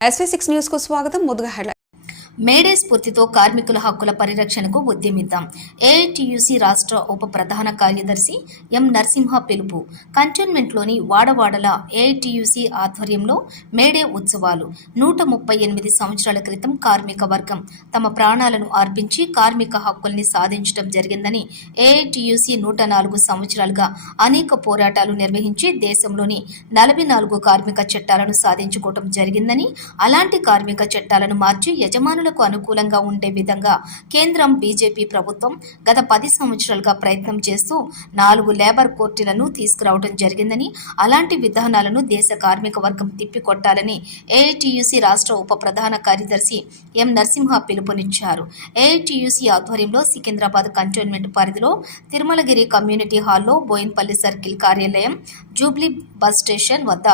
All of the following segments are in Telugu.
SV6 న్యూస్ కు స్వాగతం. ముందుగా హెడ్లైన్. మేడే స్ఫూర్తితో కార్మికుల హక్కుల పరిరక్షణకు ఉద్యమిద్దాం. ఏఐటియుసి రాష్ట్ర ఉప ప్రధాన కార్యదర్శి ఎం నరసింహ పిలుపు. కంటోన్మెంట్లోని వాడవాడల ఏఐటియుసి ఆధ్వర్యంలో మేడే ఉత్సవాలు. 138 సంవత్సరాల క్రితం కార్మిక వర్గం తమ ప్రాణాలను అర్పించి కార్మిక హక్కుల్ని సాధించడం జరిగిందని, ఏఐటియుసి 104 సంవత్సరాలుగా అనేక పోరాటాలు నిర్వహించి దేశంలోని 44 కార్మిక చట్టాలను సాధించుకోవడం జరిగిందని, అలాంటి కార్మిక చట్టాలను మార్చి యజమానులకు అనుకూలంగా ఉండే విధంగా కేంద్రం బీజేపీ ప్రభుత్వం గత 10 సంవత్సరాలుగా ప్రయత్నం చేస్తూ 4 లేబర్ కోర్టులను తీసుకురావడం జరిగిందని, అలాంటి విధానాలను దేశ కార్మిక వర్గం తిప్పికొట్టాలని ఏఐటియుసి రాష్ట్ర ఉప ప్రధాన కార్యదర్శి ఎం నరసింహ పిలుపునిచ్చారు. ఏఐటియుసి ఆధ్వర్యంలో సికింద్రాబాద్ కంటోన్మెంట్ పరిధిలో తిరుమలగిరి కమ్యూనిటీ హాల్లో, బోయిన్పల్లి సర్కిల్ కార్యాలయం, జూబ్లీ బస్ స్టేషన్ వద్ద,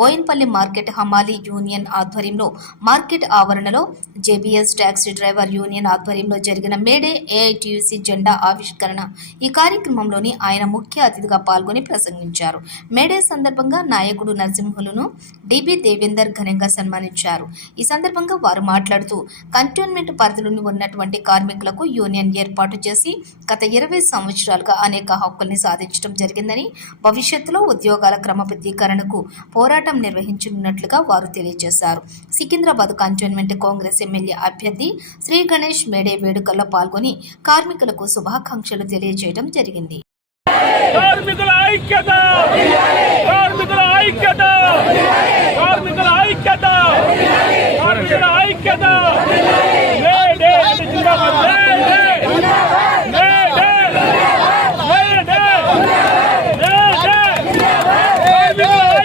బోయిన్పల్లి మార్కెట్ హమాలీ యూనియన్ ఆధ్వర్యంలో, మార్కెట్ ఆవరణలో జేబీఎస్ టాక్సీ డ్రైవర్ యూనియన్ ఆధ్వర్యంలో జరిగిన మేడే ఏఐటియుసి జెండా ఆవిష్కరణ. ఈ కార్యక్రమంలోని ఆయన ముఖ్య అతిథిగా పాల్గొని ప్రసంగించారు. మేడే సందర్భంగా నాయకుడు నరసింహులను డిబి దేవేందర్ ఘనంగా సన్మానించారు. ఈ సందర్భంగా వారు మాట్లాడుతూ, కంటోన్మెంట్ పరిధిలోని ఉన్నటువంటి కార్మికులకు యూనియన్ ఏర్పాటు చేసి గత 20 సంవత్సరాలుగా అనేక హక్కుల్ని సాధించడం జరిగిందని, భవిష్యత్తులో ఉద్యోగాల క్రమబద్ధీకరణకు పోరాటం నిర్వహించనున్నట్లుగా వారు తెలియజేశారు. సికింద్రాబాద్ కంటోన్మెంట్ కాంగ్రెస్ ఎమ్మెల్యే అభ్యర్థి శ్రీ గణేష్ మేడే వేడుకల్లో పాల్గొని కార్మికులకు శుభాకాంక్షలు తెలియజేయడం జరిగింది. కార్మికుల ఐక్యత, కార్మికుల ఐక్యత, కార్మికుల ఐక్యత, కార్మికుల ఐక్యత. మేడే జిందాబాద్, మేడే, మేడే, మేడే, మేడే,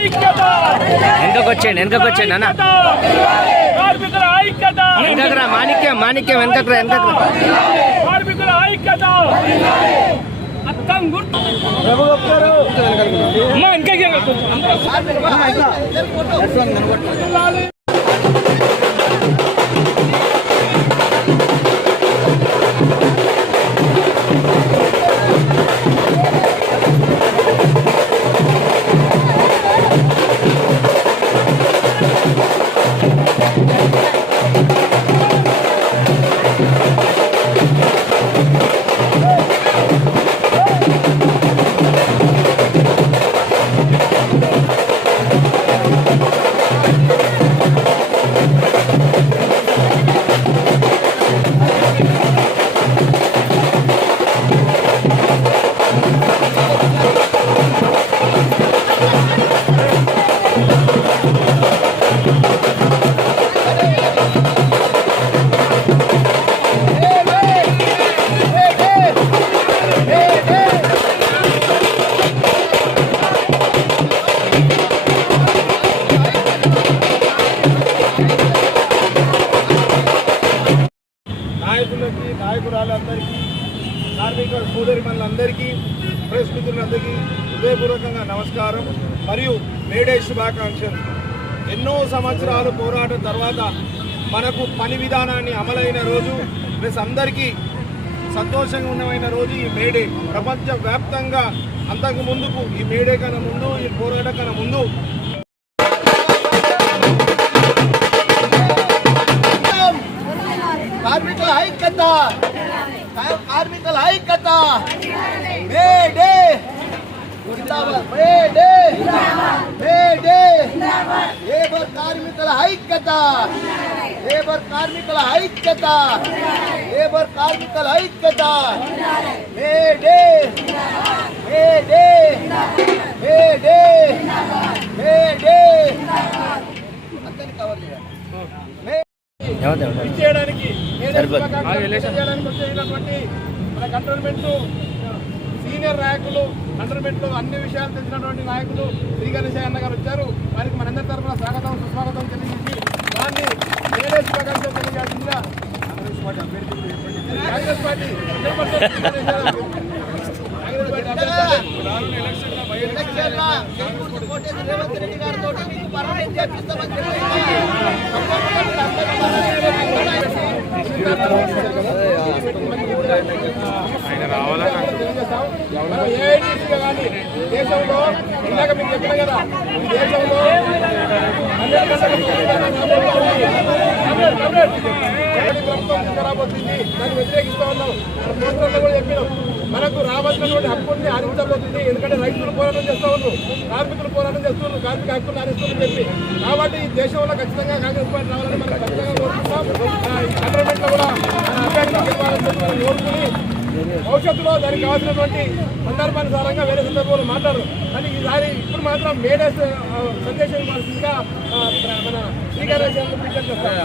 ఐక్యత. వెనకొచ్చేయండి అన్న. కార్మికుల ఐక్యత, వెనకరా మాణిక్యం వెనకరా. కార్మికుల ఐక్యత. అత్తం గుర్తు నాయకురాలందరికీ, కార్మిక సోదరిమణులందరికీ, ప్రెస్ మిత్రులందరికీ హృదయపూర్వకంగా నమస్కారం మరియు మేడే శుభాకాంక్షలు. ఎన్నో సంవత్సరాలు పోరాటం తర్వాత మనకు పని విధానాన్ని అమలైన రోజు, ప్లస్ అందరికీ సంతోషంగా ఉన్నమైన రోజు ఈ మేడే. ప్రపంచవ్యాప్తంగా అంతకు ముందుకు ఈ మేడే కన్నా ముందు, ఈ పోరాటం కన్నా ముందు కార్మికుల ఐక్యత, కార్మికుల ఐక్యత. May Day May Day May Day. లేబర్ కార్మికుల ఐక్యత, లేబర్ కార్మికుల ఐక్యత, లేబర్ కార్మికుల ఐక్యత. May Day May Day May Day May Day. అందరినీ కవర్ చేయాలి. చేయడానికి వచ్చేటటువంటి మన కంటోన్మెంట్ సీనియర్ నాయకులు, కంటోన్మెంట్లో అన్ని విషయాలు తెలిసినటువంటి నాయకులు శ్రీ గణేష్ అన్న గారు వచ్చారు. వారికి మనందరి తరఫున స్వాగతం సుస్వాగతం తెలియజేసి వారిని మేడే శుభాకాంక్షలు తెలియజేసిందిగా కాంగ్రెస్ పార్టీ రేవంత్ రెడ్డి గారితో పర్మనెంట్ చేపిస్తామని చెప్పి మనం ఏఐటీసీగా కానీ దేశంలో ఇందాక మీకు చెప్పిన కదా ఈ దేశంలో 100 ప్రభుత్వం తీసుకురాబోతుంది దాన్ని వ్యతిరేకిస్తూ ఉన్నాం. మన పోస్టర్లో కూడా చెప్పినాం మనకు రావాల్సినటువంటి హక్కుల్ని హరించబోతుంది. ఎందుకంటే రైతులు పోరాటం చేస్తూ ఉన్నారు, కార్మికులు పోరాటం చేస్తున్నారు, కార్మిక హక్కులు హరిస్తున్నారని చెప్పి. కాబట్టి ఈ దేశంలో ఖచ్చితంగా కాంగ్రెస్ పార్టీ రావాలని మనం ఖచ్చితంగా కోరుకుంటాం. గవర్నమెంట్లో కూడా అభ్యర్థులు గెలవాలని చెప్పి మనం కోరుకుని భవిష్యత్తులో దానికి కావాల్సినటువంటి సందర్భానుసారంగా వేరే సందర్భంలో మాట్లాడరు. కానీ ఈసారి ఇప్పుడు మాత్రం మేడే సందేశం ఇవ్వాల్సిందిగా మన శ్రీకాళేశ్వరం పిలిచేస్తాం.